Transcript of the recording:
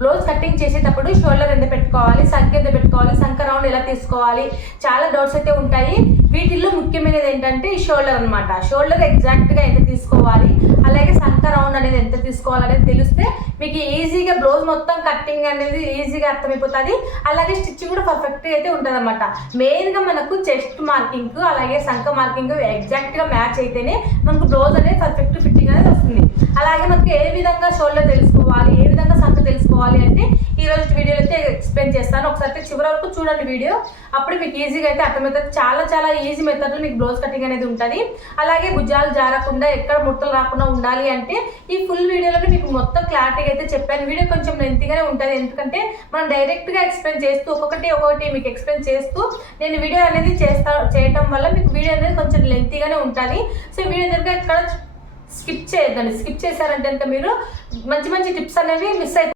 Blouse cutting చేసేటప్పుడు shoulder ఎంత పెట్టుకోవాలి, సంఖ ఎంత పెట్టుకోవాలి, సంఖ రౌండ్ ఎలా తీసుకోవాలి, చాలా డౌట్స్ అయితే ఉంటాయి. వీటిల్లో ముఖ్యమైనది ఏంటంటే ఈ షోల్డర్ అనమాట. షోల్డర్ ఎగ్జాక్ట్గా ఎంత తీసుకోవాలి, అలాగే సంఖ రౌండ్ అనేది ఎంత తీసుకోవాలి అనేది తెలిస్తే మీకు ఈజీగా బ్లౌజ్ మొత్తం కటింగ్ అనేది ఈజీగా అర్థమైపోతుంది. అలాగే స్టిచ్చింగ్ కూడా పర్ఫెక్ట్గా అయితే ఉంటుంది అనమాట. మెయిన్గా మనకు చెస్ట్ మార్కింగ్ అలాగే సంఖ మార్కింగ్ ఎగ్జాక్ట్గా మ్యాచ్ అయితేనే మనకు బ్లౌజ్ అనేది పర్ఫెక్ట్ ఫిట్టింగ్ అనేది వస్తుంది. అలాగే మనకు ఏ విధంగా షోల్డర్ తెలుసుకోవాలి, ఏ విధంగా సంఖ తెలుసుకోవాలి అంటే ఈ రోజు వీడియోలో అయితే ఎక్స్ప్లెయిన్ చేస్తాను. ఒకసారి చివరి వరకు చూడండి వీడియో, అప్పుడు మీకు ఈజీగా అయితే అర్థమవుతుంది. చాలా ఈజీ మెథడ్లో మీకు బ్లౌజ్ కటింగ్ అనేది ఉంటుంది. అలాగే భుజాలు జారకుండా ఎక్కడ ముట్టలు రాకుండా ఉండాలి అంటే ఈ ఫుల్ వీడియోలో మీకు మొత్తం క్లారిటీగా అయితే చెప్పాను. వీడియో కొంచెం లెంతీగానే ఉంటుంది, ఎందుకంటే మనం డైరెక్ట్గా ఎక్స్ప్లెయిన్ చేస్తూ ఒక్కొక్కటి మీకు ఎక్స్ప్లెయిన్ చేస్తూ నేను వీడియో అనేది చేయటం వల్ల మీకు వీడియో అనేది కొంచెం లెంతీగానే ఉంటుంది. సో వీడియో దగ్గర ఇక్కడ స్కిప్ చేయొద్దండి. స్కిప్ చేశారంటే కనుక మీరు మంచి టిప్స్ అనేవి మిస్ అయిపోతాయి.